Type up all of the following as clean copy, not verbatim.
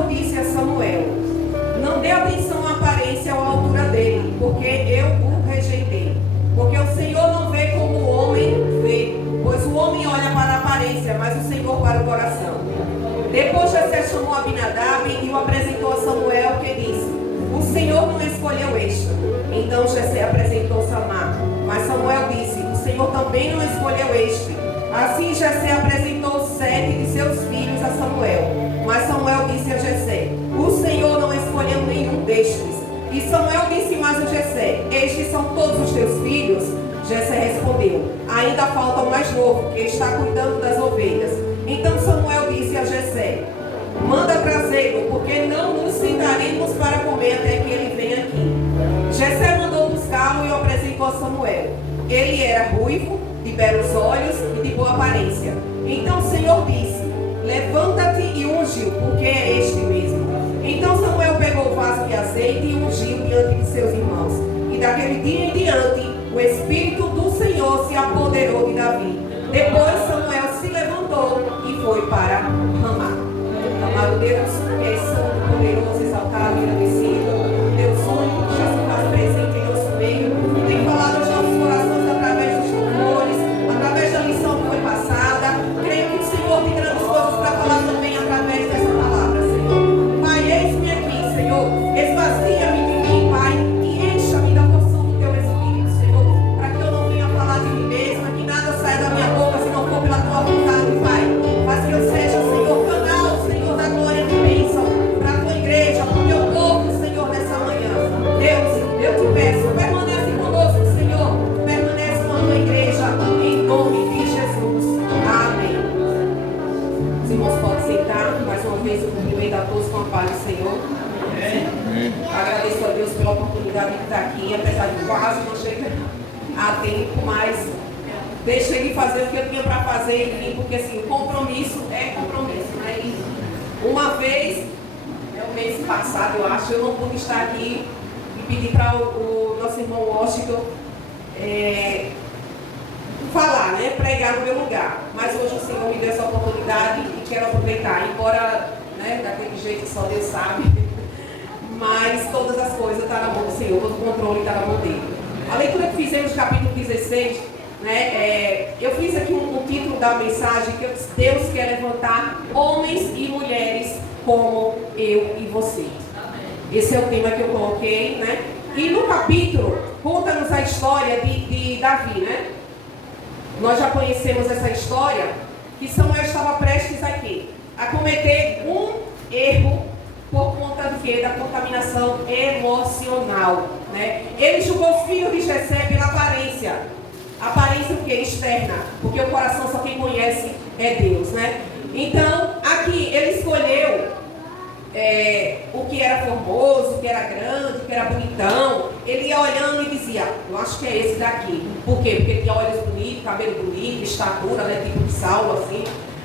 Senhor disse a Samuel: não dê atenção à aparência ou à altura dele, porque eu o rejeitei. Porque o Senhor não vê como o homem vê, pois o homem olha para a aparência, mas o Senhor para o coração. Depois Jessé chamou Abinadab e o apresentou a Samuel, que disse: o Senhor não escolheu este. Então Jessé apresentou Samar, mas Samuel disse: o Senhor também não escolheu este. Assim Jessé apresentou 7 de seus filhos a Samuel, mas Samuel disse a Jessé: o Senhor não escolheu nenhum destes. E Samuel disse mais a Jessé: estes são todos os teus filhos? Jessé respondeu: ainda falta o mais novo, que está cuidando das ovelhas. Então Samuel disse a Jessé: manda trazê-lo, porque não nos sentaremos para comer até que ele venha aqui. Jessé mandou buscá-lo e o apresentou a Samuel. Ele era ruivo, de belos olhos e de boa aparência. Então o Senhor disse: levanta-te e unge-o, porque é este mesmo. Então Samuel pegou o vaso de azeite e ungiu diante de seus irmãos. E daquele dia em diante, o Espírito do Senhor se apoderou de Davi. Depois Samuel se levantou e foi para Ramá. Amado Deus, é santo, poderoso, exaltado e agradecido. Deus único, que já se faz presente em nosso meio. Tem falado aos nossos corações através dos louvores, através da lição que foi passada. Creio que o Senhor tem grandes coisas para falar também através dessa palavra, Senhor. Pai, eis-me aqui, Senhor. Esvazia-me de mim, Pai, e encha-me da porção do Teu Espírito, Senhor, para que eu não venha falar de mim mesma, que nada saia da minha boca se não for pela Tua vontade, Pai. Mas que eu seja, Senhor, canal, Senhor, da glória de bênção para a Tua igreja, para o Teu povo, Senhor, nessa manhã. Deus, eu te peço, permanece conosco, Senhor. Permanece com a Tua igreja, em nome de Jesus. Amém. Os irmãos podem sentar. Mais uma vez eu cumprimento a todos com a paz do Senhor. Agradeço a Deus pela oportunidade de estar aqui, apesar de quase não chegar a tempo, mas deixei de fazer o que eu tinha para fazer e vim, porque assim, compromisso é compromisso, né? E uma vez, o mês passado eu acho, eu não pude estar aqui e pedir para o nosso irmão Washington falar, né? Pregar no meu lugar. Mas hoje o Senhor me deu essa oportunidade e quero aproveitar, embora, né, daquele jeito que só Deus sabe, mas todas as coisas estão na mão do Senhor, todo o controle está na mão dele. A leitura que fizemos, capítulo 16, né, eu fiz aqui um título da mensagem, que Deus quer levantar homens e mulheres como eu e você. Esse é o tema que eu coloquei, né? E no capítulo, conta-nos a história de Davi, né? Nós já conhecemos essa história, que Samuel estava prestes a cometer um erro por conta do quê? Da contaminação emocional, né? Ele julgou os filhos de Jessé pela aparência. Aparência o quê? Externa, porque o coração só quem conhece é Deus, né? Então, aqui ele escolheu o que era formoso, o que era grande, o que era bonitão. Ele ia olhando e dizia: eu acho que é esse daqui. Por quê? Porque ele tinha olhos bonitos, cabelo bonito, estatura, né? Tipo de Saulo, assim.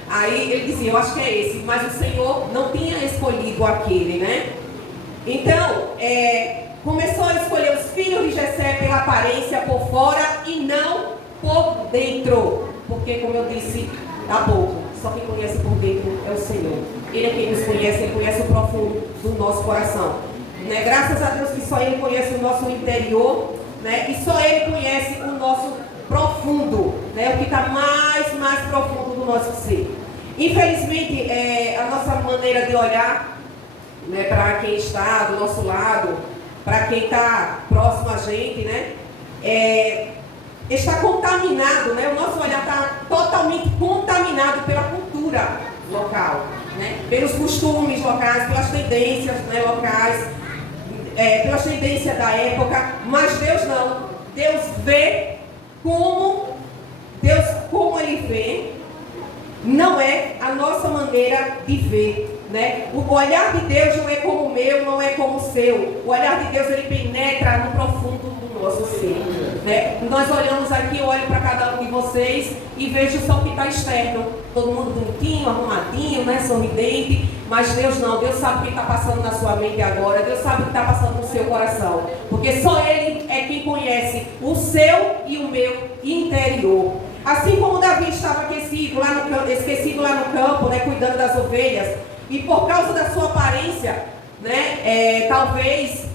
Aí ele dizia: eu acho que é esse. Mas o Senhor não tinha escolhido aquele, né? Então, começou a escolher os filhos de Jessé pela aparência por fora e não por dentro. Porque, como eu disse há pouco, só quem conhece por dentro é o Senhor. Ele é quem nos conhece, Ele conhece o profundo do nosso coração, né? Graças a Deus que só Ele conhece o nosso interior, né? E só Ele conhece o nosso profundo, né? O que está mais profundo do nosso ser. Infelizmente, a nossa maneira de olhar, né, para quem está do nosso lado, para quem está próximo a gente, né, está contaminado, né? O nosso olhar está totalmente contaminado pela cultura local, né? Pelos costumes locais, pelas tendências, né, locais, pelas tendências da época. Mas Deus não. Deus vê como Ele vê. Não é a nossa maneira de ver, né? O olhar de Deus não é como o meu, não é como o seu. O olhar de Deus, ele penetra no profundo do nosso ser, né? Nós olhamos aqui, eu olho para cada um de vocês e vejo só o que está externo. Todo mundo bonitinho, arrumadinho, né? Sorridente. Mas Deus não. Deus sabe o que está passando na sua mente agora. Deus sabe o que está passando no seu coração. Porque só Ele é quem conhece o seu e o meu interior. Assim como Davi estava esquecido lá no campo, né, cuidando das ovelhas, e por causa da sua aparência, né, talvez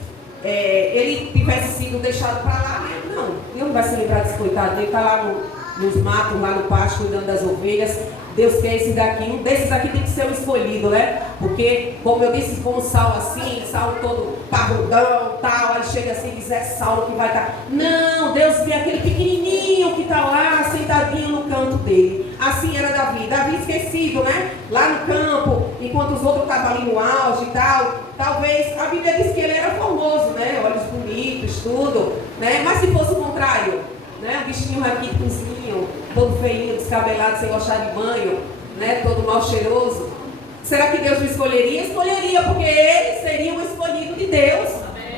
ele tivesse sido deixado para lá. Não, ele não vai se lembrar desse coitado, ele está lá nos matos, lá no pasto, cuidando das ovelhas. Deus quer esse daqui, um desses aqui tem que ser o escolhido, né? Porque, como eu disse, como Saulo assim, Saulo todo parrudão, tal, aí chega assim e diz, é Saulo que vai estar. Não, Deus vê aquele pequenininho que está lá, sentadinho no canto dele. Assim era Davi. Davi esquecido, né? Lá no campo, enquanto os outros estavam ali no auge e tal. Talvez, a Bíblia diz que ele era formoso, né? Olhos bonitos, tudo, né? Mas se fosse o contrário, né? Um bichinho raquíticozinho, todo feinho, descabelado, sem gostar de banho, né? Todo mal cheiroso. Será que Deus o escolheria? Escolheria, porque ele seria o escolhido de Deus,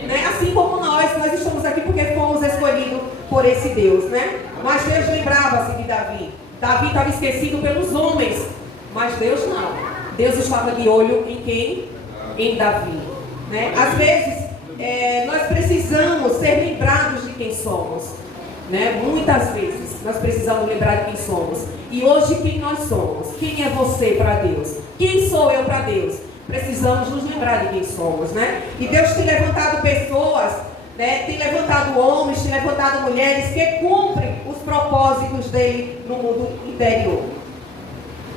né? Assim como nós estamos aqui porque fomos escolhidos por esse Deus, né? Mas Deus lembrava-se de Davi. Davi estava esquecido pelos homens, mas Deus não. Deus estava de olho em quem? Em Davi, né? Às vezes, nós precisamos ser lembrados de quem somos, né? Muitas vezes nós precisamos lembrar de quem somos. E hoje quem nós somos? Quem é você para Deus? Quem sou eu para Deus? Precisamos nos lembrar de quem somos, né? E Deus tem levantado pessoas, né? Tem levantado homens, tem levantado mulheres que cumprem os propósitos dele no mundo interior.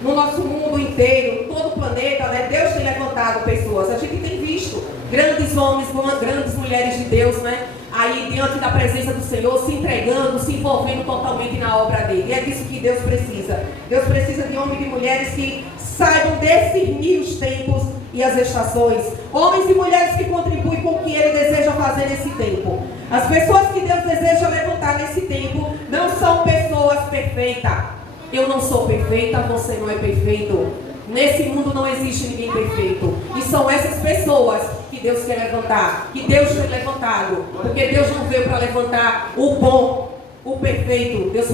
No nosso mundo inteiro, todo o planeta, né? Deus tem levantado pessoas. A gente tem visto grandes homens, grandes mulheres de Deus, né? Aí diante da presença do Senhor, se entregando, se envolvendo totalmente na obra dele. E é disso que Deus precisa. Deus precisa de homens e de mulheres que saibam discernir os tempos e as estações. Homens e mulheres que contribuem com o que ele deseja fazer nesse tempo. As pessoas que Deus deseja levantar nesse tempo não são pessoas perfeitas. Eu não sou perfeita, você não é perfeito. Nesse mundo não existe ninguém perfeito. E são essas pessoas que Deus quer levantar, que Deus tem levantado. Porque Deus não veio para levantar o bom, o perfeito. Deus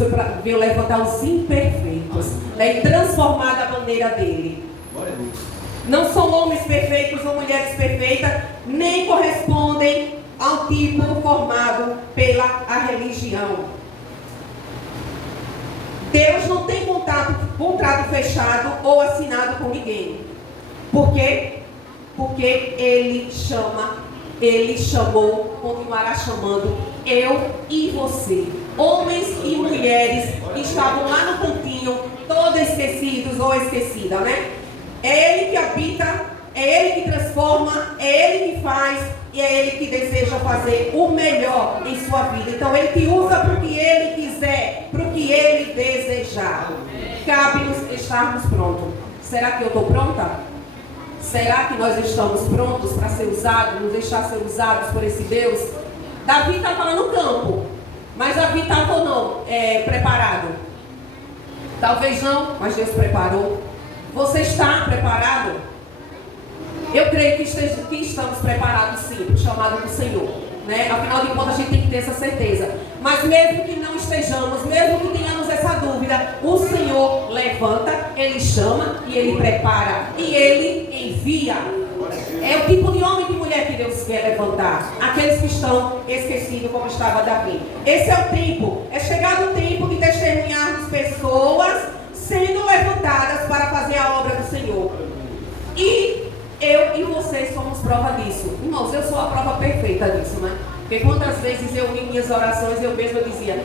veio levantar os imperfeitos, né? E transformar da maneira dele. Não são homens perfeitos ou mulheres perfeitas, nem correspondem ao tipo formado pela religião. Deus não tem contrato fechado ou assinado com ninguém. Por quê? Porque Ele chamou, continuará chamando eu e você. Homens e mulheres que estavam lá no cantinho, todos esquecidos ou esquecidas, né? É Ele que habita, é Ele que transforma, é Ele que faz e é Ele que deseja fazer o melhor em sua vida. Então Ele te usa para o que Ele quiser, para o que Ele desejar. Cabe-nos estarmos prontos. Será que eu estou pronta? Será que nós estamos prontos para ser usados, nos deixar ser usados por esse Deus? Davi estava lá no campo, mas Davi estava ou não preparado? Talvez não, mas Deus preparou. Você está preparado? Eu creio que estamos preparados sim para o chamado do Senhor, né? Afinal de contas a gente tem que ter essa certeza. Mas mesmo que não estejamos, mesmo que tenhamos essa dúvida, o Senhor levanta, Ele chama e Ele prepara e Ele envia. É o tipo de homem e de mulher que Deus quer levantar. Aqueles que estão esquecidos como estava Davi. Esse é o tempo. É chegado o tempo de testemunharmos pessoas sendo levantadas para fazer a obra do Senhor. E eu e vocês somos prova disso. Irmãos, eu sou a prova perfeita disso, né? Porque quantas vezes eu, em minhas orações, eu mesma dizia,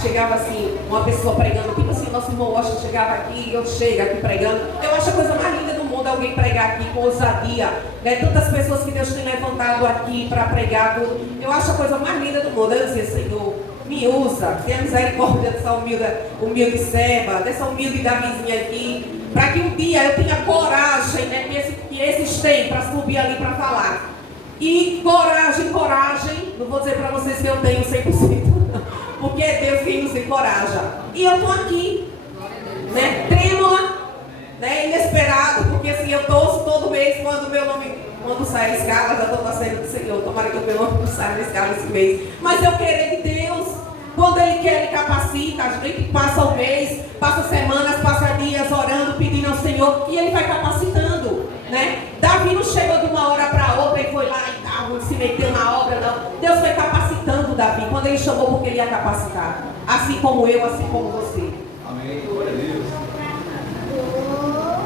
chegava assim, uma pessoa pregando, tipo assim, nosso irmão Washington chegava aqui, eu chego aqui pregando. Eu acho a coisa mais linda do mundo alguém pregar aqui com ousadia, né? Tantas pessoas que Deus tem levantado aqui para pregar tudo. Eu acho a coisa mais linda do mundo. Eu dizia, Senhor, me usa, tenha misericórdia dessa humilde serva, dessa humilde Davizinha aqui, para que um dia eu tenha coragem, né, que esses têm para subir ali para falar. E coragem, não vou dizer para vocês que eu tenho 100%, porque é Deus quem nos encoraja. E eu estou aqui, né, trêmula, né, inesperado, porque assim, eu torço todo mês quando meu nome, quando sai a escala, já estou torcendo do Senhor, tomara que o meu nome não saia na escala esse mês. Mas eu querer de Deus, quando Ele quer, Ele capacita, a gente passa o mês, passa semanas, passa dias orando, pedindo ao Senhor, e Ele vai capacitando, né? Davi não chegou de uma hora para outra e foi lá e tal, se meteu na obra, não. Deus foi capacitando Davi, quando Ele chamou, porque Ele ia capacitar, assim como eu, assim como você. Amém, glória a Deus.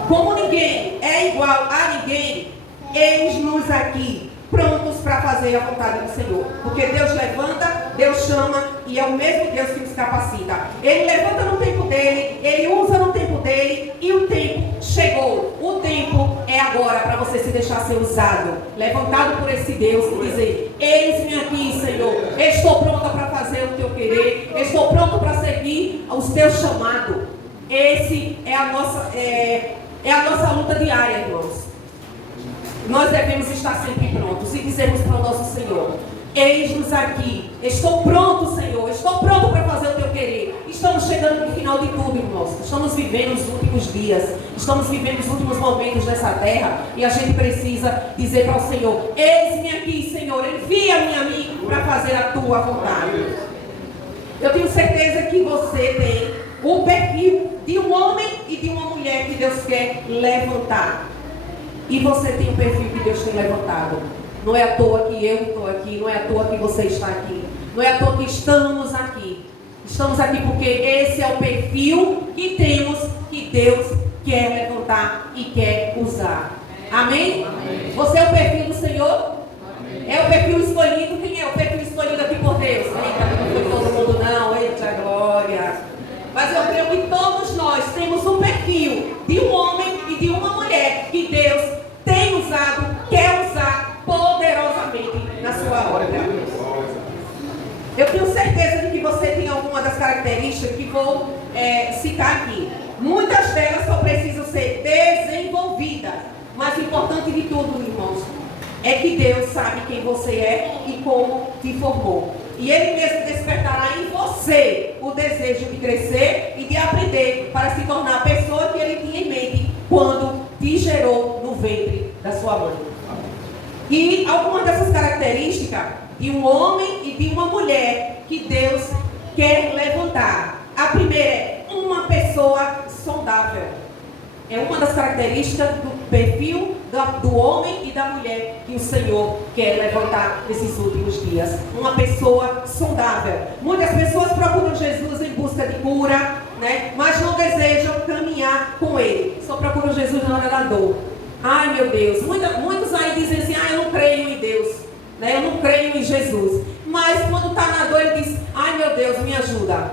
Como ninguém é igual a ninguém, eis-nos aqui, prontos para fazer a vontade do Senhor. Porque Deus levanta, Deus chama e é o mesmo Deus que nos capacita. Ele levanta no tempo dele, ele usa no tempo dele e o tempo chegou. O tempo é agora para você se deixar ser usado, levantado por esse Deus e dizer: eis-me aqui, Senhor, estou pronta para fazer o teu querer, estou pronto para seguir os teus chamados. Esse é a nossa luta diária, irmãos. Nós devemos estar sempre prontos e dizermos para o nosso Senhor: eis-nos aqui, estou pronto, Senhor, estou pronto para fazer o teu querer. Estamos chegando no final de tudo, irmãos. Estamos vivendo os últimos dias, estamos vivendo os últimos momentos dessa terra e a gente precisa dizer para o Senhor: eis-me aqui, Senhor, envia-me a mim para fazer a tua vontade. Eu tenho certeza que você tem o perfil de um homem e de uma mulher que Deus quer levantar. E você tem o perfil que Deus tem levantado. Não é à toa que eu estou aqui, não é à toa que você está aqui, não é à toa que estamos aqui. Estamos aqui porque esse é o perfil que temos, que Deus quer levantar e quer usar. Amém? Amém. Você é o perfil do Senhor? Amém. É o perfil escolhido? Quem é o perfil escolhido aqui por Deus? Eita, não foi todo mundo não, eita glória. Mas eu creio que todos nós temos um perfil de um homem e de uma mulher que Deus tem usado, quer usar poderosamente na sua obra. Eu tenho certeza de que você tem alguma das características que vou citar aqui. Muitas delas só precisam ser desenvolvidas. Mas o importante de tudo, irmãos, é que Deus sabe quem você é e como te formou. E Ele mesmo despertará em você o desejo de crescer e de aprender para se tornar a pessoa que Ele tinha em mente quando te gerou no ventre da sua mãe. E algumas dessas características de um homem e de uma mulher que Deus quer levantar. A primeira é uma pessoa sondável. É uma das características do perfil do homem e da mulher que o Senhor quer levantar nesses últimos dias. Uma pessoa sondável. Muitas pessoas procuram Jesus em busca de cura, né? Mas não desejam caminhar com Ele. Só procuram Jesus na hora da dor. Ai, meu Deus. Muitos aí dizem assim: eu não creio em Deus, né? Eu não creio em Jesus. Mas quando está na dor, ele diz: ai, meu Deus, me ajuda.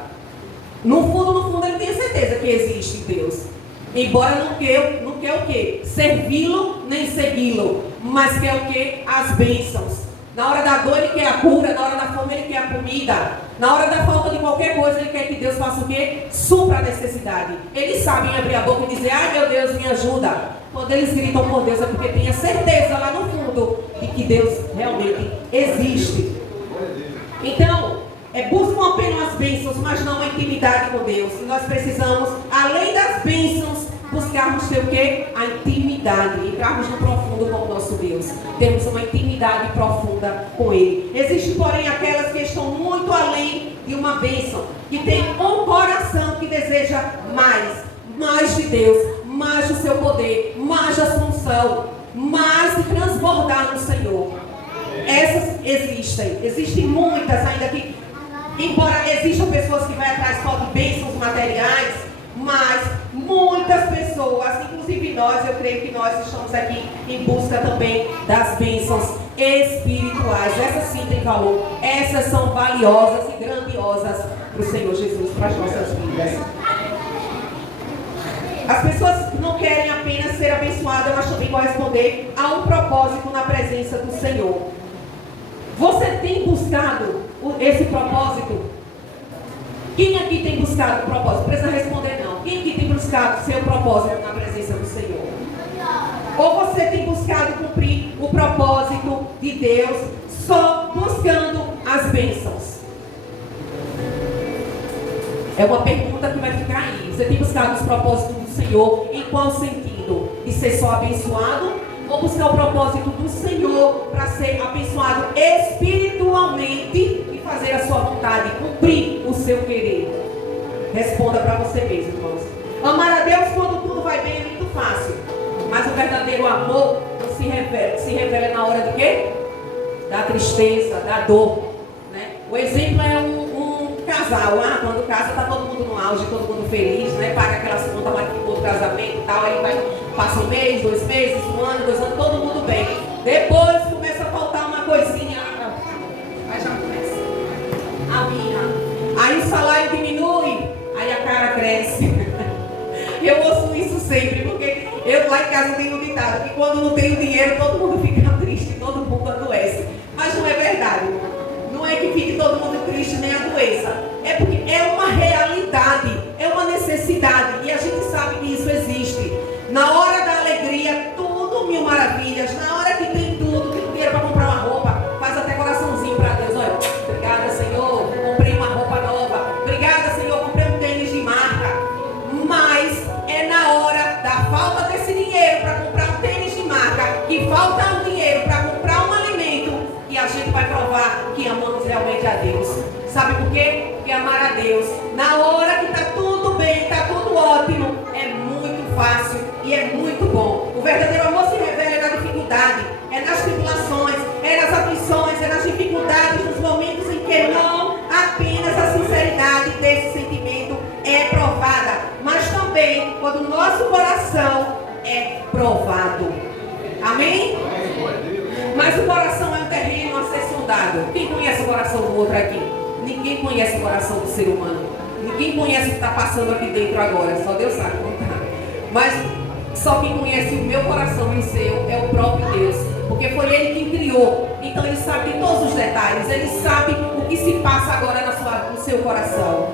No fundo, ele tem certeza que existe Deus. Embora não quer o quê? Servi-lo nem segui-lo, mas quer o quê? As bênçãos. Na hora da dor ele quer a cura, na hora da fome ele quer a comida, na hora da falta de qualquer coisa ele quer que Deus faça o quê? Supra a necessidade. Eles sabem abrir a boca e dizer: ai, meu Deus, me ajuda. Quando eles gritam por Deus é porque tem a certeza lá no fundo de que Deus realmente existe. Então, buscam apenas as bênçãos, mas não a intimidade com Deus. E nós precisamos, além das bênçãos, buscarmos ter o quê? A intimidade. Entrarmos no profundo com o nosso Deus. Termos uma intimidade profunda com Ele. Existem, porém, aquelas que estão muito além de uma bênção. Que tem um coração que deseja mais de Deus, mais do seu poder, mais da função, mais de transbordar no Senhor. Essas existem muitas ainda que, embora existam pessoas que vão atrás só de bênçãos materiais, mas muitas pessoas, inclusive nós, eu creio que nós estamos aqui em busca também das bênçãos espirituais. Essas sim têm valor, essas são valiosas e grandiosas para o Senhor Jesus, para as nossas vidas. As pessoas não querem apenas ser abençoadas, mas também corresponder a um propósito na presença do Senhor. Você tem buscado esse propósito? Quem aqui tem buscado o propósito? Não precisa responder não. Quem aqui tem buscado seu propósito na presença do Senhor? Ou você tem buscado cumprir o propósito de Deus só buscando as bênçãos? É uma pergunta que vai ficar aí. Você tem buscado os propósitos do Senhor em qual sentido? De ser só abençoado? Ou buscar o propósito do Senhor para ser abençoado espiritualmente e fazer a sua vontade, cumprir o seu querer? Responda para você mesmo, irmãos. Amar a Deus quando tudo vai bem é muito fácil, mas o verdadeiro amor se revela na hora de quê? Da tristeza, da dor, né? O exemplo é um casal, quando casa está todo mundo no auge, todo mundo feliz, né? Paga aquelas contas lá que ficou do casamento e tal, aí vai Passa um mês, 2 meses, um ano, 2 anos, todo mundo bem. Depois começa a faltar uma coisinha. Aí já começa a birra. Aí o salário diminui, aí a cara cresce. Eu ouço isso sempre, porque eu lá em casa tenho um ditado que quando não tenho dinheiro, todo mundo fica triste, todo mundo adoece. Mas não é verdade. Não é que fique todo mundo triste nem adoeça. É porque é uma realidade, é uma necessidade. E a gente sabe que isso existe. Na hora da alegria, tudo mil maravilhas. Na hora que tem tudo, tem dinheiro para comprar uma roupa, faz até coraçãozinho para Deus. Olha, obrigada, Senhor, comprei uma roupa nova. Obrigada, Senhor, comprei um tênis de marca. Mas é na hora da falta desse dinheiro para comprar um tênis de marca, que falta um dinheiro para comprar um alimento, que a gente vai provar que amamos realmente a Deus. Sabe por quê? Porque amar a Deus, na hora que está tudo bem, está tudo ótimo, é muito fácil e é muito bom. O verdadeiro amor se revela na dificuldade, é nas tribulações, é nas aflições, é nas dificuldades, nos momentos em que não apenas a sinceridade desse sentimento é provada, mas também quando o nosso coração é provado. Amém? Mas o coração é um terreno a ser sondado. Quem conhece o coração do outro aqui? Ninguém conhece o coração do ser humano. Ninguém conhece o que está passando aqui dentro agora. Só Deus sabe contar. Mas só quem conhece o meu coração e o seu é o próprio Deus. Porque foi Ele quem criou. Então Ele sabe de todos os detalhes. Ele sabe o que se passa agora no seu coração.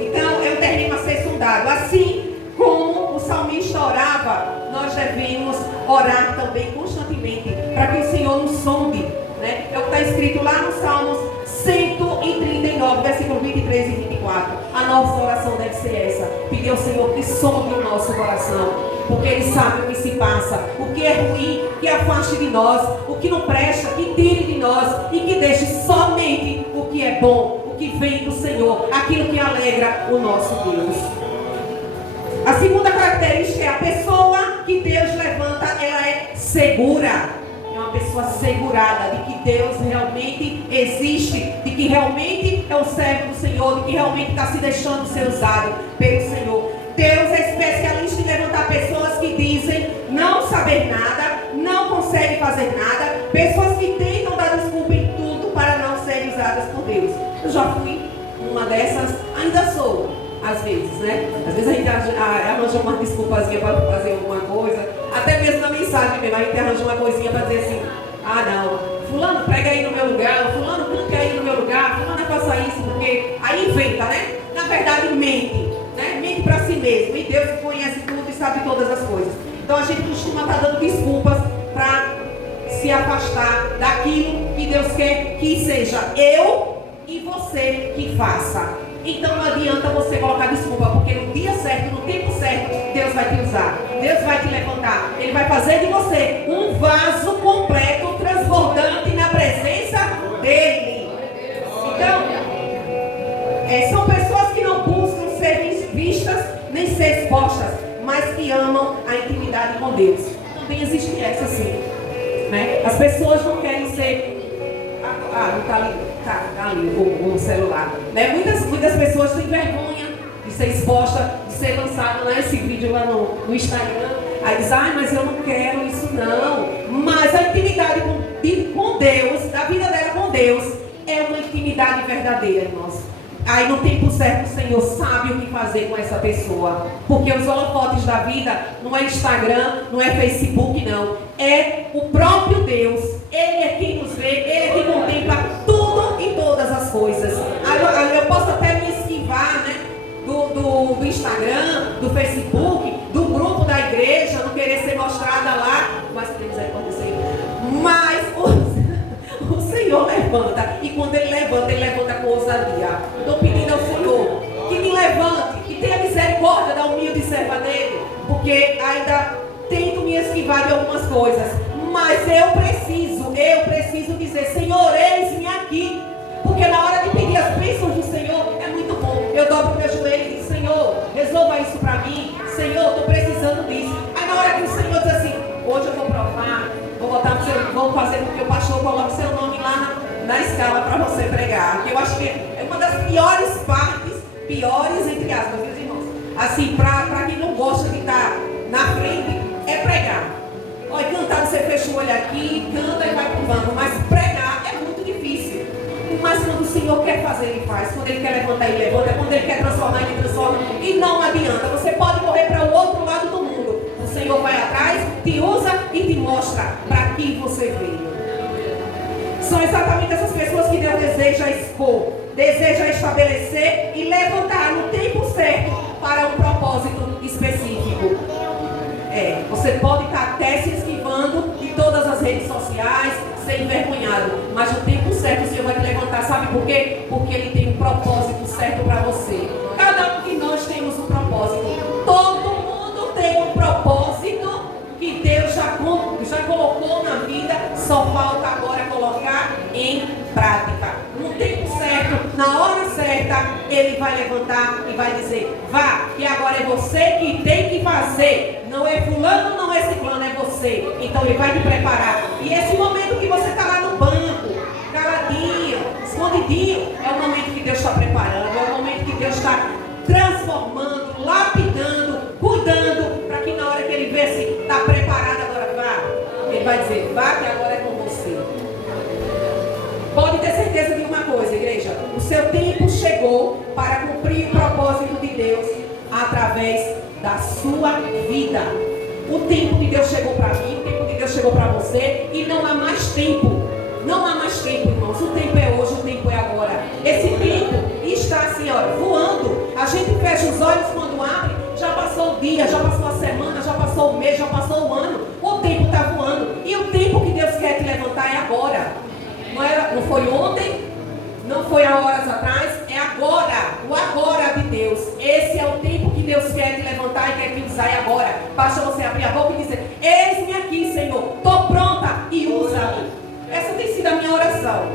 Então é um terreno a ser sondado. Assim como o salmista orava, nós devemos orar também constantemente para que o Senhor nos sonde, né? É o que está escrito lá no Salmos 139, versículo 23 e 24. A nossa oração deve ser essa: pedir ao Senhor que sonde o nosso coração, porque Ele sabe o que se passa, o que é ruim, que afaste de nós, o que não presta, que tire de nós e que deixe somente o que é bom, o que vem do Senhor, aquilo que alegra o nosso Deus. A segunda característica é a pessoa que Deus levanta, ela é segura. É uma pessoa assegurada de que Deus realmente existe, de que realmente é o servo do Senhor, de que realmente está se deixando ser usado pelo Senhor. Deus é especialista em levantar pessoas que dizem não saber nada, não conseguem fazer nada, pessoas que tentam dar desculpa em tudo para não serem usadas por Deus. Eu já fui uma dessas, ainda sou. Às vezes, né? Às vezes a gente arranja uma desculpazinha para fazer alguma coisa. Até mesmo na mensagem mesmo, a gente arranja uma coisinha para dizer assim: ah não, fulano prega aí no meu lugar, fulano canta aí no meu lugar, fulano faça isso, porque aí inventa, né? Na verdade mente, né? Mente para si mesmo. E Deus conhece tudo e sabe todas as coisas. Então a gente costuma estar dando desculpas para se afastar daquilo que Deus quer que seja eu e você que faça. Então não adianta você colocar desculpa, porque no dia certo, no tempo certo, Deus vai te usar, Deus vai te levantar. Ele vai fazer de você um vaso completo, transbordante na presença dEle. Então, são pessoas que não buscam ser vistas nem ser expostas, mas que amam a intimidade com Deus. Também existe essa sim, né? As pessoas não querem ser... não está ali. Tá ali o celular, né? Muitas pessoas têm vergonha de ser exposta, de ser lançado, né, esse vídeo lá no Instagram. Aí diz: mas eu não quero isso não. Mas a intimidade com Deus, da vida dela com Deus, é uma intimidade verdadeira, irmãos. Aí no tempo certo o Senhor sabe o que fazer com essa pessoa. Porque os holofotes da vida não é Instagram, não é Facebook, não. É o próprio Deus. Ele é quem nos vê, Ele é quem contempla tudo e todas as coisas. Aí eu posso até me esquivar, né, do Instagram, do Facebook, do grupo da igreja, não querer ser mostrada lá. Mas que misericórdia do Senhor. Mas o Senhor levanta. E quando Ele levanta com ousadia. Estou pedindo ao Senhor que me levante, que tenha misericórdia da humilde serva dele. Porque ainda tento me esquivar de algumas coisas. Mas eu preciso dizer: Senhor, eis-me aqui. Porque na hora de pedir as bênçãos do Senhor é muito bom. Eu dobro meu joelho e digo: Senhor, resolva isso para mim. Senhor, estou precisando disso. Aí na hora que o Senhor diz assim: hoje eu vou provar, vou fazer com que o pastor coloque seu nome lá na escala para você pregar. Que eu acho que é uma das piores partes, piores entre aspas, meus irmãos. Assim, para quem não gosta de estar na frente, é aqui, canta e vai pro banco. Mas pregar é muito difícil. Mas quando o Senhor quer fazer, Ele faz. Quando Ele quer levantar, Ele levanta. Quando Ele quer transformar, Ele transforma. E não adianta. Você pode correr para o outro lado do mundo. O Senhor vai atrás, te usa e te mostra para que você veio. São exatamente essas pessoas que Deus deseja expor, deseja estabelecer e levantar no tempo certo para um propósito específico. Você pode estar até se esquivando de todas as redes sociais, ser envergonhado, mas no tempo certo o Senhor vai te levantar. Sabe por quê? Porque Ele tem um propósito certo para você. Cada um de nós temos um propósito. Todo mundo tem um propósito que Deus já colocou na vida, só falta agora colocar em prática. No tempo certo, na hora certa, Ele vai levantar e vai dizer: vá, que agora é você que tem que fazer. Não é fulano, não é ciclano, é você. Então Ele vai te preparar. E esse momento que você está lá no banco, caladinho, escondidinho, é o momento que Deus está preparando, é o momento que Deus está transformando, lapidando, cuidando, para que na hora que Ele vê se está preparado, agora vá. Ele vai dizer: vá, que agora é com você. Pode ter certeza de uma coisa, igreja: o seu tempo chegou para cumprir o propósito de Deus através da sua vida. O tempo de Deus chegou para mim, o tempo de Deus chegou para você, e não há mais tempo. Não há mais tempo, irmãos. O tempo é hoje, o tempo é agora. Esse tempo está assim, ó, voando. A gente fecha os olhos quando abre, já passou o dia, já passou a semana, já passou o mês, já passou o ano. O tempo está voando. E o tempo que Deus quer te levantar é agora. Não foi ontem, não foi há horas atrás, é agora. O agora de Deus. Esse é o tempo que Deus quer te levantar e quer te usar, é agora. Basta você abrir a boca e dizer: eis-me aqui, Senhor, estou pronta e usa-me. Essa tem sido a minha oração.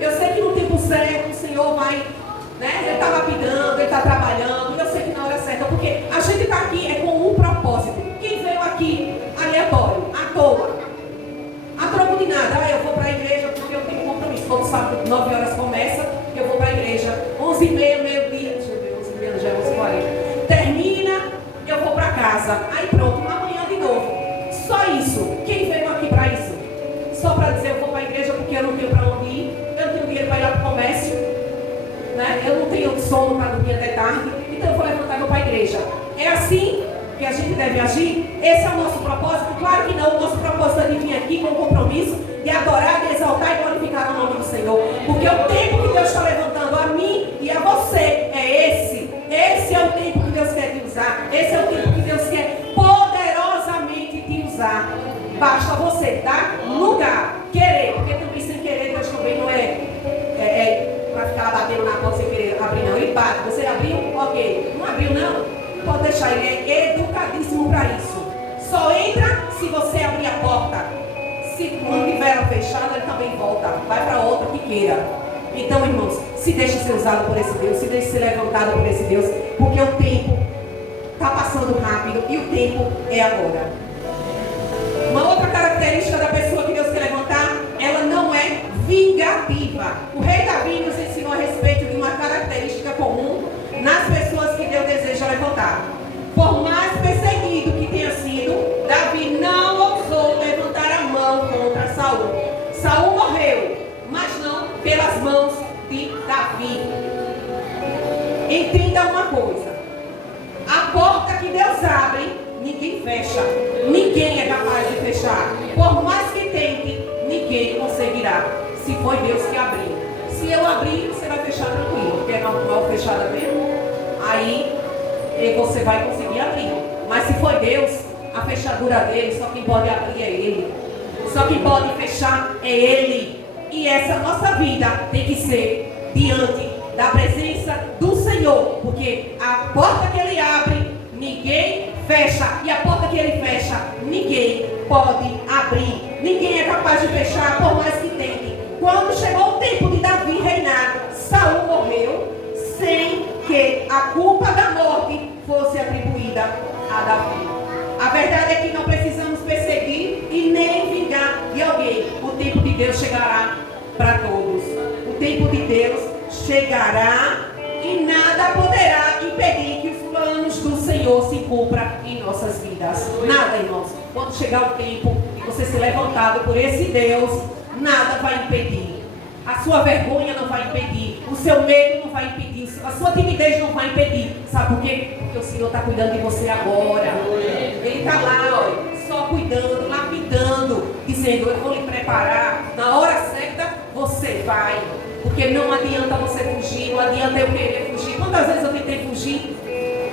Eu sei que no tempo certo o Senhor vai, né? Ele está lapidando, Ele está trabalhando. E eu sei que na hora certa, porque a gente está aqui é com um propósito. Quem veio aqui aleatório, à toa, a troco de nada: eu vou para a igreja porque eu tenho compromisso. Todo sábado, 9 horas começa, eu vou para a igreja. 11h30, meio-dia, deixa eu ver, 11h30, já é 11h40. Termina, eu vou para casa. Aí pronto, amanhã de novo. Só isso. Quem veio aqui para isso? Só para dizer: eu vou para a igreja porque eu não tenho para onde ir, eu não tenho dinheiro para ir lá para o comércio, né? Eu não tenho sono para dormir até tarde, então eu vou levantar e vou para a igreja. É assim que a gente deve agir? Esse é o nosso propósito? Claro que não. O nosso propósito é de vir aqui com o compromisso de adorar, de exaltar e glorificar o nome do Senhor. Porque o tempo que Deus está levantando a mim e a você é esse. Esse é o tempo que Deus quer te usar. Esse é o tempo que Deus quer poderosamente te usar. Basta você dar lugar, querer. Porque também sem querer, Deus também não é para ficar batendo na porta sem querer abrir, não. Ele bate. Você abriu? Ok. Não abriu, não? Pode deixar, Ele é educadíssimo para isso. Só entra se você abrir a porta. Se não tiver ela fechada, ele também volta. Vai para outra que queira. Então, irmãos, se deixe ser usado por esse Deus, se deixe ser levantado por esse Deus, porque o tempo está passando rápido e o tempo é agora. Uma outra característica da pessoa que Deus quer levantar: ela não é vingativa. O rei Davi nos ensinou a respeito de uma característica comum nas pessoas que Deus deseja levantar. Por mais perseguido que tenha sido, Davi não ousou levantar a mão contra Saul. Saul morreu, mas não pelas mãos de Davi. Entenda uma coisa: a porta que Deus abre, ninguém fecha. Ninguém é capaz de fechar. Por mais que tente, ninguém conseguirá. Se foi Deus que abriu. Se eu abrir, você vai fechar tranquilo, porque é mal fechada mesmo. Aí você vai conseguir abrir. Mas se foi Deus, a fechadura dele, só quem pode abrir é Ele. Só quem pode fechar é Ele. E essa nossa vida tem que ser diante da presença do Senhor. Porque a porta que Ele abre, ninguém fecha. E a porta que Ele fecha, ninguém pode abrir. Ninguém é capaz de fechar, por mais que tente. Quando chegou o tempo de Davi reinar, Saul morreu sem que a culpa da morte fosse atribuída a Davi. A verdade é que não precisamos perseguir e nem vingar de alguém. O tempo de Deus chegará para todos. O tempo de Deus chegará e nada poderá impedir que os planos do Senhor se cumpram em nossas vidas. Nada, irmãos. quando chegar o tempo de você ser levantado por esse Deus, nada vai impedir. A sua vergonha não vai impedir, o seu medo não vai impedir, a sua timidez não vai impedir. Sabe por quê? Porque o Senhor está cuidando de você agora. Ele está lá, ó, só cuidando, lapidando, dizendo: eu vou lhe preparar, na hora certa você vai. Porque não adianta você fugir, não adianta eu querer fugir. Quantas vezes eu tentei fugir?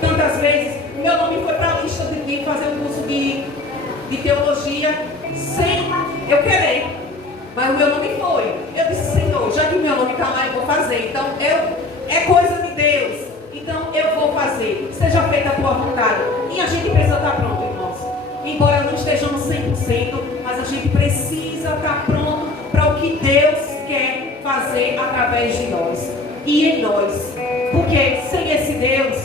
Tantas vezes. Meu nome foi para a lista de fazer um curso de teologia sem eu querer. Mas o meu nome foi. Eu disse: Senhor, já que o meu nome está lá, eu vou fazer. Então, é coisa de Deus. Então, eu vou fazer. Seja feita a tua vontade. E a gente precisa estar pronto, irmãos. Embora não estejamos 100%, mas a gente precisa estar pronto para o que Deus quer fazer através de nós e em nós. Porque sem esse Deus,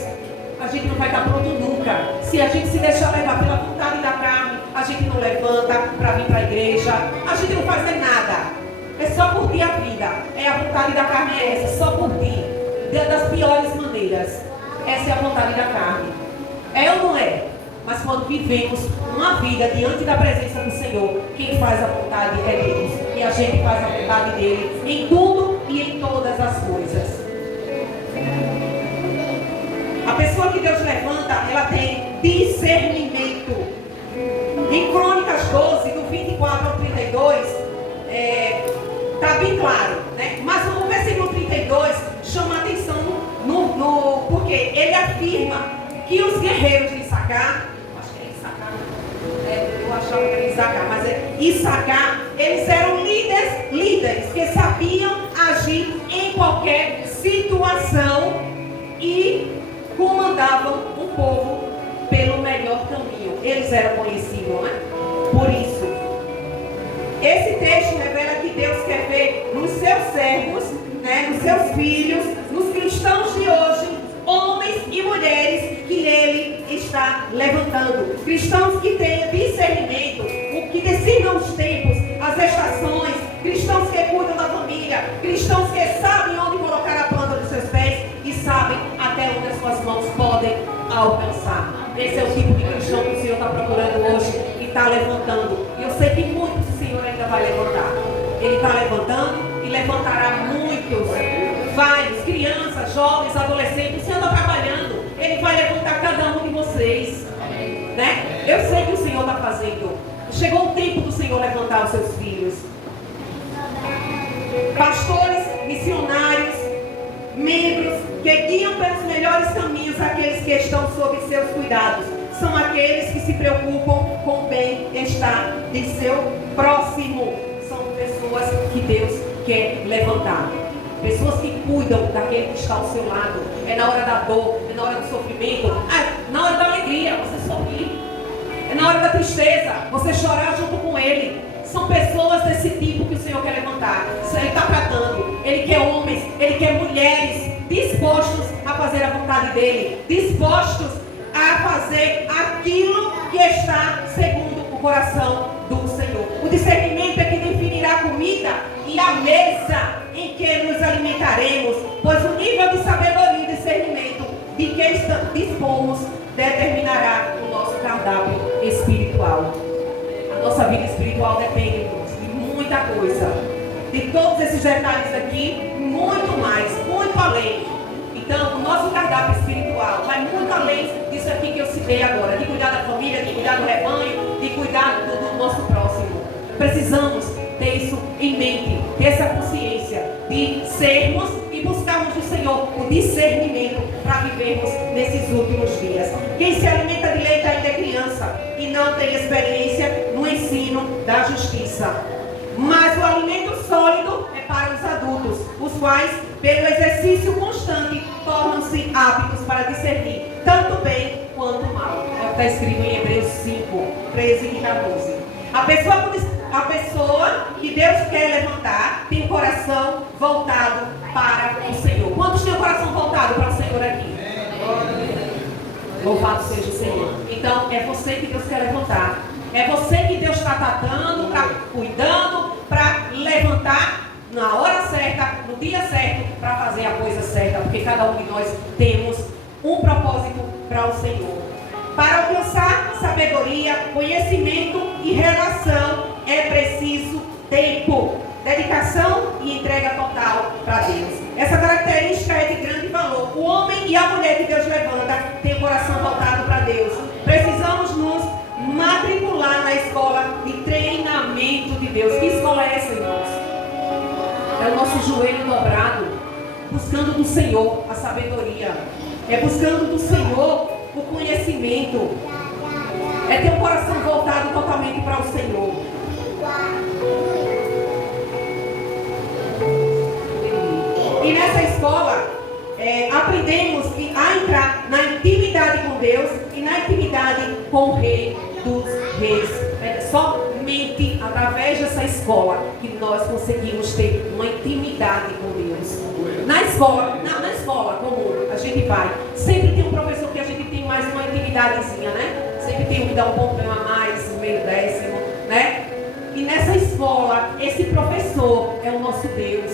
a gente não vai estar pronto nunca. Se a gente se deixar levar pela vontade da carne, a gente não levanta para vir para a igreja, a gente não faz nada. É só curtir a vida. É a vontade da carne, é essa, só curtir. Das piores maneiras. Essa é a vontade da carne. É ou não é? Mas quando vivemos uma vida diante da presença do Senhor, quem faz a vontade é Deus. E a gente faz a vontade dele em tudo e em todas as coisas. A pessoa que Deus levanta, ela tem discernimento. Em Crônicas 12, do 24 ao 32, está bem claro, né? Mas o versículo 32 chama a atenção porque ele afirma que os guerreiros de Issacar, acho que é Issacar, eu achava que era Issacar, mas é Issacar, eles eram líderes que sabiam agir em qualquer situação e comandavam o povo pelo melhor caminho. Eles eram conhecidos, né? Por isso, esse texto revela que Deus quer ver nos seus servos, né, nos seus filhos, nos cristãos de hoje, homens e mulheres que Ele está levantando. Cristãos que tenham discernimento, o que discernam os tempos, as estações, cristãos que cuidam da família, cristãos que sabem onde colocar a planta dos seus pés e sabem até onde as suas mãos podem alcançar. Esse é o tipo de cristão que o Senhor está procurando hoje e está levantando. E eu sei que muitos o Senhor ainda vai levantar. Ele está levantando e levantará muitos, vários, crianças, jovens, adolescentes. O Senhor está trabalhando. Ele vai levantar cada um de vocês, né? Eu sei que o Senhor está fazendo. Chegou o tempo do Senhor levantar os seus filhos. Pastores, missionários, membros que guiam pelos melhores caminhos aqueles que estão sob seus cuidados. São aqueles que se preocupam com o bem-estar de seu próximo. São pessoas que Deus quer levantar. Pessoas que cuidam daquele que está ao seu lado. É na hora da dor, é na hora do sofrimento, na hora da alegria, você sorrir. É na hora da tristeza, você chorar junto com ele. São pessoas desse tipo que o Senhor quer levantar. Ele está tratando. Ele quer homens, ele quer mulheres dispostos a fazer a vontade dele, dispostos a fazer aquilo que está segundo o coração do Senhor. O discernimento é que definirá a comida e a mesa em que nos alimentaremos, pois o nível de sabedoria e discernimento de que dispomos determinará o nosso cardápio espiritual. A nossa vida espiritual depende, irmãos, de muita coisa. De todos esses detalhes aqui, muito mais, muito além. Então, o nosso cardápio espiritual vai muito além disso aqui que eu citei agora. De cuidar da família, de cuidar do rebanho, de cuidar do nosso próximo. Precisamos ter isso em mente, ter essa consciência de sermos e buscarmos do Senhor o discernimento para vivermos nesses últimos dias. Quem se alimenta de leite ainda é criança e não tem experiência no ensino da justiça. Mas o alimento sólido é para os adultos, os quais, pelo exercício constante, tornam-se aptos para discernir tanto bem quanto mal. É o que está escrito em Hebreus 5, 13 e 14. A pessoa que Deus quer levantar tem o coração voltado para o Senhor. Quantos têm o coração voltado para o Senhor aqui? Louvado seja o Senhor. Então, é você que Deus quer levantar. É você que Deus está tratando, está cuidando, para levantar na hora certa, no dia certo, para fazer a coisa certa. Porque cada um de nós temos um propósito para o Senhor. Para alcançar sabedoria, conhecimento relacionamento e relação é preciso tempo, dedicação e entrega total para Deus. Essa característica é de grande valor. O homem e a mulher que Deus levanta tem o coração voltado para Deus. Precisamos nos matricular na escola de treinamento de Deus. Que escola é essa, irmãos? É o nosso joelho dobrado, buscando do Senhor a sabedoria. É buscando do Senhor o conhecimento. É ter o coração voltado totalmente para o Senhor. E nessa escola, aprendemos a entrar na intimidade com Deus e na intimidade com o Rei dos Reis. É somente através dessa escola que nós conseguimos ter uma intimidade com Deus. Na escola comum, a gente vai. Sempre tem um professor que a gente tem mais uma intimidadezinha, né? Sempre tem um que dá um ponto a mais, um meio décimo, né? E nessa escola, esse professor é o nosso Deus.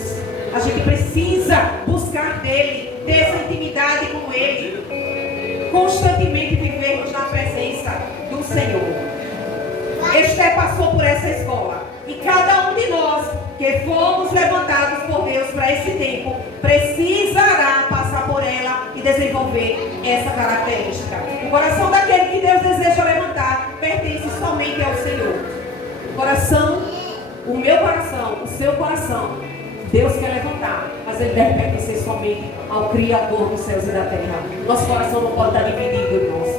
A gente precisa buscar dele, ter essa intimidade com ele, constantemente vivermos na presença do Senhor. Esther passou por essa escola e cada um de nós que fomos levantados por Deus para esse tempo precisará passar por ela e desenvolver essa característica. O coração daquele que Deus deseja levantar pertence somente ao Senhor. O meu coração, o seu coração, Deus quer levantar, mas ele deve pertencer somente ao Criador dos céus e da terra. Nosso coração não pode estar dividido, irmãos.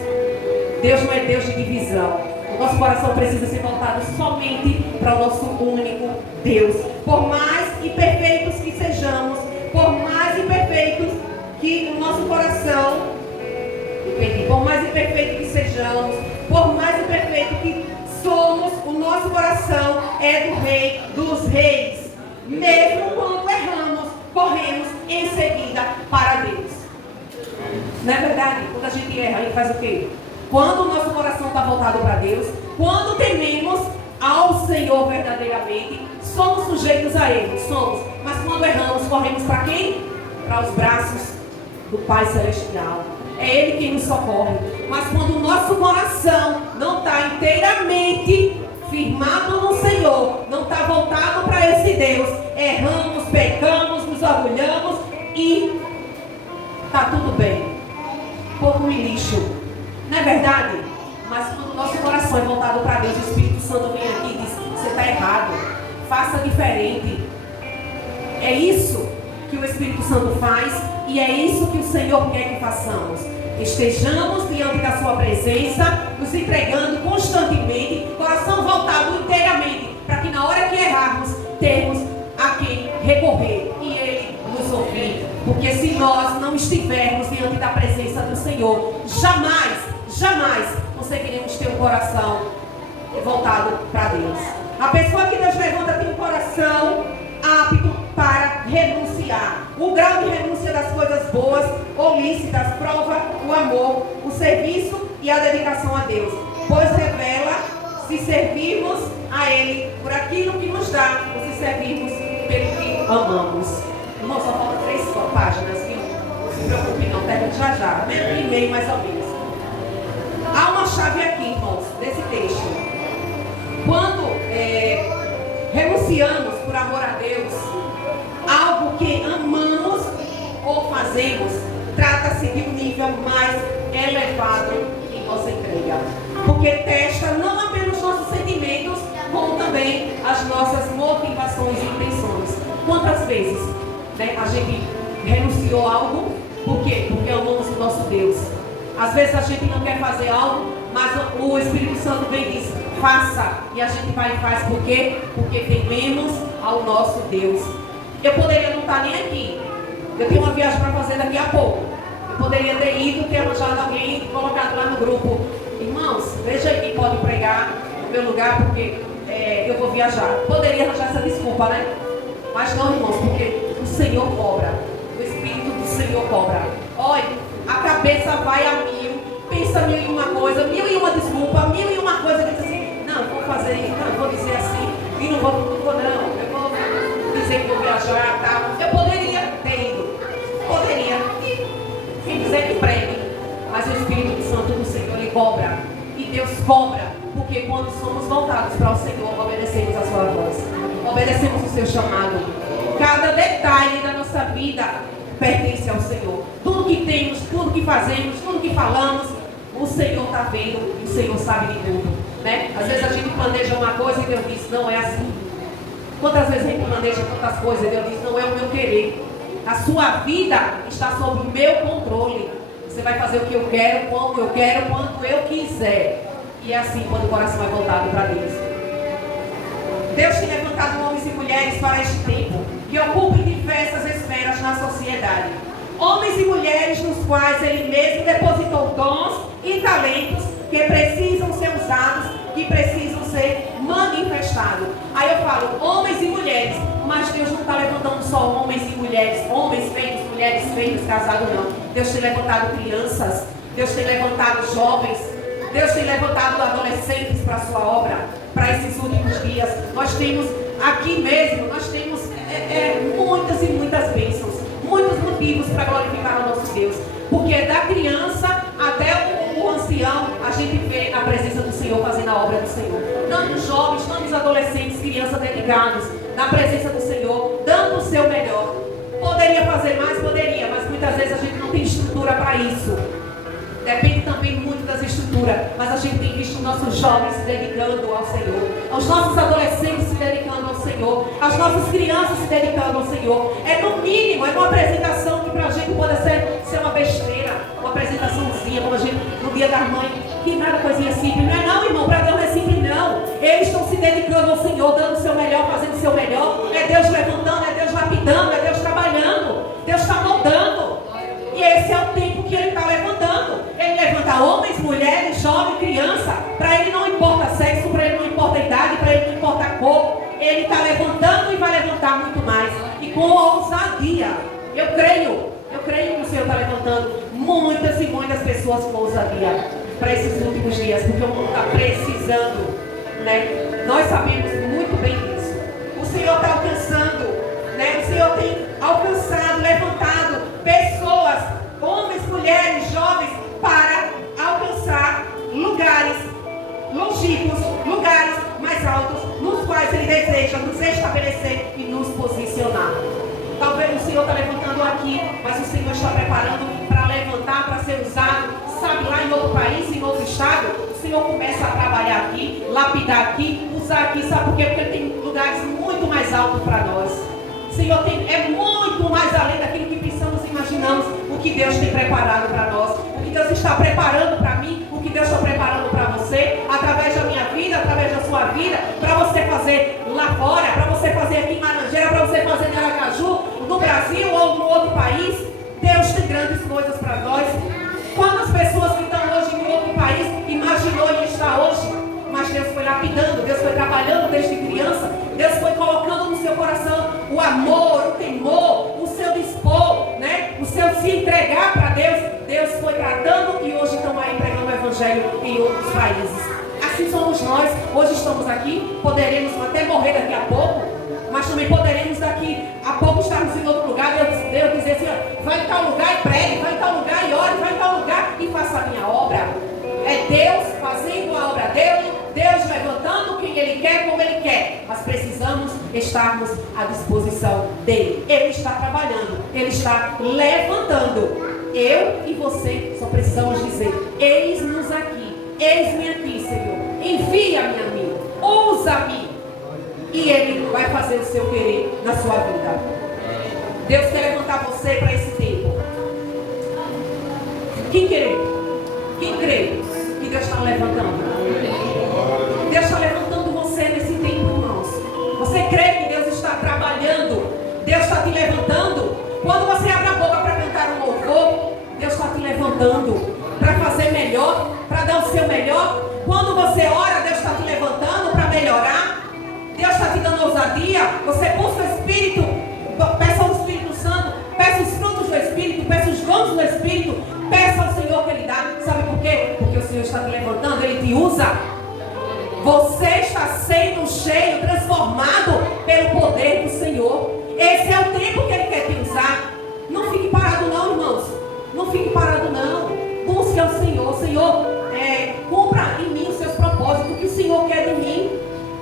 Deus não é Deus de divisão. O nosso coração precisa ser voltado somente para o nosso único Deus. Por mais imperfeitos que sejamos, por mais imperfeitos que o nosso coração, por mais imperfeito que sejamos, por mais imperfeito que somos, o nosso coração é do Rei dos Reis. Mesmo quando erramos, corremos em seguida para Deus. Não é verdade? Quando a gente erra, a gente faz o quê? Quando o nosso coração está voltado para Deus, quando tememos ao Senhor verdadeiramente, somos sujeitos a Ele, somos. Mas quando erramos, corremos para quem? Para os braços do Pai Celestial. É Ele quem nos socorre. Mas quando o nosso coração não está inteiramente firmado no Senhor, não está voltado para esse Deus, erramos, pecamos, nos orgulhamos e está tudo bem. Pouco me lixo. Não é verdade? Mas quando o nosso coração é voltado para Deus, o Espírito Santo vem aqui e diz: você está errado, faça diferente. É isso que o Espírito Santo faz e é isso que o Senhor quer que façamos. Estejamos diante da sua presença, nos entregando constantemente, coração voltado inteiramente, para que na hora que errarmos, termos a quem recorrer e Ele nos ouvir. Porque se nós não estivermos diante da presença do Senhor, jamais conseguiremos ter um coração voltado para Deus. A pessoa que Deus levanta tem um coração apto para renunciar. O grau de renúncia das coisas boas ou lícitas prova o amor, o serviço e a dedicação a Deus, pois revela se servirmos a Ele por aquilo que nos dá ou se servirmos pelo que amamos. Irmão, só falta 3 páginas, viu? Não se preocupe não, termino já, meio e meio mais ou menos. Há uma chave aqui, irmãos, desse texto. Quando renunciamos por amor a Deus, algo que amamos ou fazemos, trata-se de um nível mais elevado em nossa entrega. Porque testa não apenas nossos sentimentos, como também as nossas motivações e intenções. Quantas vezes a gente renunciou a algo? Por quê? Porque amamos o nosso Deus. Às vezes a gente não quer fazer algo, mas o Espírito Santo vem e diz: faça. E a gente vai e faz. Por quê? Porque tememos ao nosso Deus. Eu poderia não estar nem aqui. Eu tenho uma viagem para fazer daqui a pouco. Eu poderia ter ido, ter arranjado alguém e colocado lá no grupo: irmãos, veja aí quem pode pregar no meu lugar, porque eu vou viajar. Poderia arranjar essa desculpa, né? Mas não, irmãos, porque o Senhor cobra. O Espírito do Senhor cobra. Olha, a cabeça vai a mil, pensa mil e uma coisa, mil e uma desculpa, mil e uma coisa, diz assim: não, vou fazer isso, não, vou dizer assim, e não vou não, eu vou dizer que vou viajar, tá? Eu poderia ter ido, poderia, quem dizer que pregue, mas o Espírito Santo do Senhor, Ele cobra, e Deus cobra, porque porque quando somos voltados para o Senhor, obedecemos a sua voz, obedecemos o seu chamado. Cada detalhe da nossa vida pertence ao Senhor. Tudo que temos, tudo que fazemos, tudo que falamos, o Senhor está vendo e o Senhor sabe de tudo, né? Às vezes a gente planeja uma coisa e Deus diz, não é assim. Quantas vezes a gente planeja tantas coisas e Deus diz, não é o meu querer. A sua vida está sob o meu controle. Você vai fazer o que eu quero, como eu quero, quando eu quiser. E é assim quando o coração é voltado para Deus. Deus tem levantado homens e mulheres para este tempo, que ocupem diversas esferas na sociedade. Homens e mulheres nos quais Ele mesmo depositou dons e talentos que precisam ser usados, que precisam ser manifestados. Aí eu falo, homens e mulheres, mas Deus não está levantando só homens e mulheres, homens feitos, mulheres feitas, casados não. Deus tem levantado crianças, Deus tem levantado jovens, Deus tem levantado adolescentes para a sua obra, para esses últimos dias. Nós temos aqui mesmo, nós temos muitas e muitas bênçãos, muitos motivos para glorificar o nosso Deus. Porque da criança até o ancião, a gente vê a presença do Senhor fazendo a obra do Senhor. Tantos jovens, tantos adolescentes, crianças dedicados na presença do Senhor, dando o seu melhor. Poderia fazer mais? Poderia, mas muitas vezes a gente não tem estrutura para isso. Depende também muito das estruturas, mas a gente tem visto nossos jovens se dedicando ao Senhor, aos nossos adolescentes se dedicando ao Senhor, as nossas crianças se dedicando ao Senhor. É no mínimo, é uma apresentação que para a gente pode ser uma besteira, uma apresentaçãozinha, como a gente no dia da mãe, que nada coisinha simples. Não é não, irmão, para Deus não é simples não. Eles estão se dedicando ao Senhor, dando o seu melhor, fazendo o seu melhor. É Deus levantando, é Deus lapidando, é Deus trabalhando, Deus está moldando. E esse é o tempo que Ele está levantando. Ele levanta homens, mulheres, jovens, criança. Para Ele não importa sexo, para Ele não importa idade, para Ele não importa cor. Ele está levantando e vai levantar muito mais. E com ousadia. Eu creio que o Senhor está levantando muitas e muitas pessoas com ousadia para esses últimos dias, porque o mundo está precisando, né? Nós sabemos muito bem disso. O Senhor está alcançando, né? O Senhor tem alcançado, levantado pessoas, homens, mulheres, jovens, para alcançar lugares longínquos, lugares mais altos, nos quais Ele deseja nos estabelecer e nos posicionar. Talvez o Senhor está levantando aqui, mas o Senhor está preparando para levantar, para ser usado, sabe, lá em outro país, em outro estado. O Senhor começa a trabalhar aqui, lapidar aqui, usar aqui, sabe por quê? Porque Ele tem lugares muito mais altos para nós. O Senhor é muito mais além daquilo que pensamos e imaginamos, o que Deus tem preparado para nós, o que Deus está preparando para mim, o que Deus está preparando para você, através da minha vida, através da sua vida, para você fazer lá fora, para você fazer aqui em Laranjeira, para você fazer em Aracaju, no Brasil ou no outro país. Deus tem grandes coisas para nós. Quantas pessoas que estão hoje em outro país imaginou e está hoje? Mas Deus foi lapidando, Deus foi trabalhando desde criança, Deus foi colocando no seu coração o amor, o temor, o seu dispor, né? O seu se entregar para Deus. Deus foi tratando e hoje estão aí pregando o Evangelho em outros países. Assim somos nós. Hoje estamos aqui, poderemos até morrer daqui a pouco, mas também poderemos daqui a pouco estarmos em outro lugar. Deus dizer assim, ó, vai em tal lugar e pregue, vai em tal lugar e ore, vai em tal lugar e faça a minha obra. É Deus fazendo a obra dele, Deus levantando quem Ele quer, como Ele quer. Mas precisamos estarmos à disposição dele. Ele está trabalhando, Ele está levantando. Eu e você só precisamos dizer, eis-nos aqui, eis-me aqui, Senhor. Envia-me a mim, usa-me. E Ele vai fazer o seu querer na sua vida. Deus quer levantar você para esse tempo. Quem crê? Quem crê que Deus está levantando? Deus está levantando você nesse tempo, irmãos. Você crê que Deus está trabalhando? Deus está te levantando? Quando você abre a boca para cantar um louvor, Deus está te levantando para fazer melhor, para dar o seu melhor. Quando você ora, Deus está te levantando para melhorar. Deus está te dando ousadia. Você busca o Espírito, peça ao Espírito Santo, peça os frutos do Espírito, peça os dons do Espírito, peça ao Senhor que Ele dá. Sabe por quê? Porque o Senhor está te levantando, Ele te usa. Você está sendo cheio, transformado pelo poder do Senhor. Esse é o tempo que Ele quer te usar. Não fique parado não, irmãos. Não fique parado não. Busque ao Senhor. Senhor, cumpra em mim os seus propósitos, o que o Senhor quer de mim.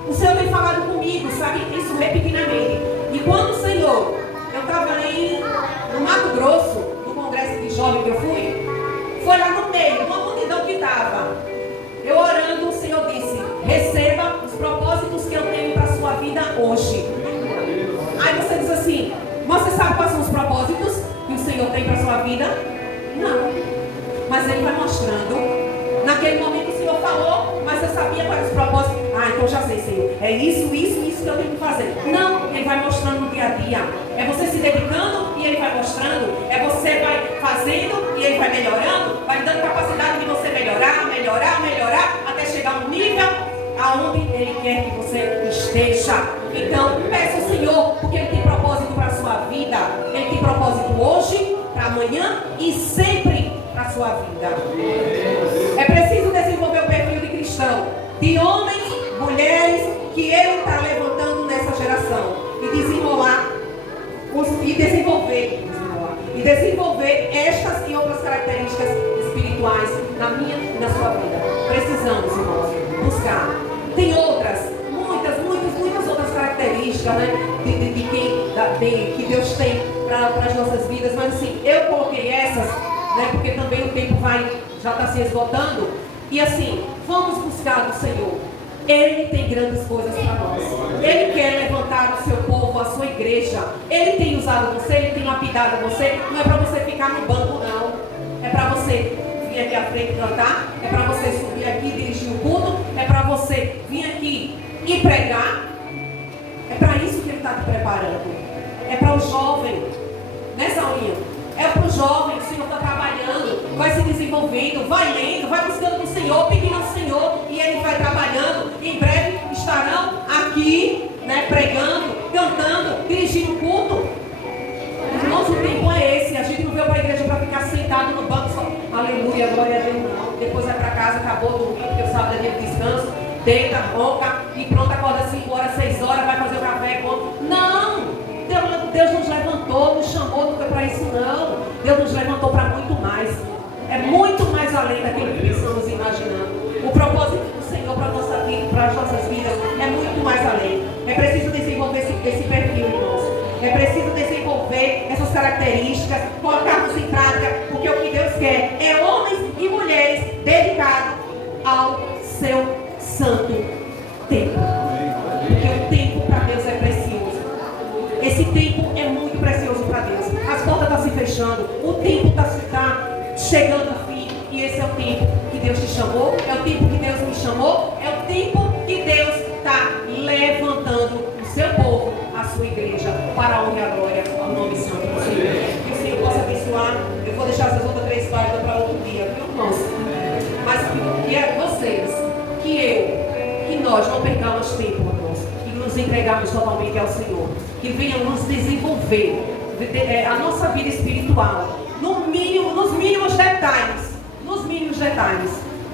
O Senhor tem falado comigo, sabe? Isso repentinamente. E quando o Senhor, eu estava ali no Mato Grosso, no congresso de jovem que eu fui, foi lá no meio, uma multidão que estava. Eu orando, o Senhor disse: receba os propósitos que eu tenho para a sua vida hoje. Aí você diz assim: você sabe quais são os propósitos que o Senhor tem para a sua vida? Não. Mas Ele vai mostrando. Naquele momento o Senhor falou, mas eu sabia quais os propósitos. Ah, então já sei, Senhor. É isso que eu tenho que fazer. Não, Ele vai mostrando no dia a dia. É você se dedicando e Ele vai mostrando. É você vai fazendo e Ele vai melhorando. Vai dando capacidade de você melhorar, até chegar a um nível aonde Ele quer que você esteja. Então, peça ao Senhor, porque Ele tem propósito para a sua vida. Ele tem propósito hoje, para amanhã e sempre para a sua vida. É preciso desenvolver o perfil de cristão, de homens, mulheres, que Ele está levantando nessa geração. E desenvolver estas e outras características espirituais na minha e na sua vida. Precisamos, irmãos, buscar. Tem outras, muitas outras características, né, que Deus tem para as nossas vidas. Mas assim, eu coloquei essas, né, porque também o tempo já está se esgotando. E assim, vamos buscar do Senhor. Ele tem grandes coisas para nós. Ele quer levantar o seu povo, a sua igreja. Ele tem usado você, Ele tem lapidado você. Não é para você ficar no banco, não. É para você vir aqui à frente cantar. É para você subir aqui e dirigir o culto. É para você vir aqui e pregar. É para isso que Ele está te preparando. É para o jovem. Né, Saulinha? É para o jovem. O Senhor está trabalhando, vai se desenvolvendo, vai lendo, vai buscando o Senhor, pedindo ao Senhor, e Ele vai trabalhando. Em breve estarão aqui, né, pregando, cantando, dirigindo o culto. Irmãos, o tempo é esse. A gente não veio para a igreja para ficar sentado no banco só. Aleluia, glória a Deus, não. Depois vai para casa, acabou dormindo, porque o sábado é dia de descanso. Deita, ronca e pronto, acorda 5 horas, 6 horas, vai fazer o café. Não! Deus nos levantou, nos chamou, não foi para isso não. Deus nos levantou para muito mais. É muito mais além daquilo que pensamos e imaginando. O propósito do Senhor para as nossas vidas é muito mais além. É preciso desenvolver esse perfil, irmãos. É preciso desenvolver essas características, colocarmos em prática, porque o que Deus quer é homens e mulheres dedicados ao seu santo tempo. Porque o tempo para Deus é precioso. Esse tempo é muito precioso para Deus. As portas estão se fechando. O tempo está chegando ao fim. E esse é o tempo que Deus te chamou. É o tempo que Deus me chamou. É o tempo que Deus está levantando o seu povo, a sua igreja, para a honra e a glória ao nome santo do Senhor. Que o Senhor possa abençoar. Eu vou deixar essas outras 3 páginas para outro dia, viu, irmãos? Mas que é vocês, que nós não percamos tempo, irmãos, e nos entregarmos totalmente ao Senhor. Que venham nos desenvolver a nossa vida espiritual nos mínimos detalhes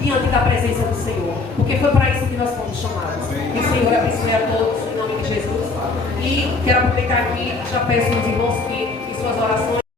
diante da presença do Senhor, porque foi para isso que nós fomos chamados. Que o Senhor abençoe a todos em nome de Jesus. E quero aproveitar aqui, já peço aos irmãos que em suas orações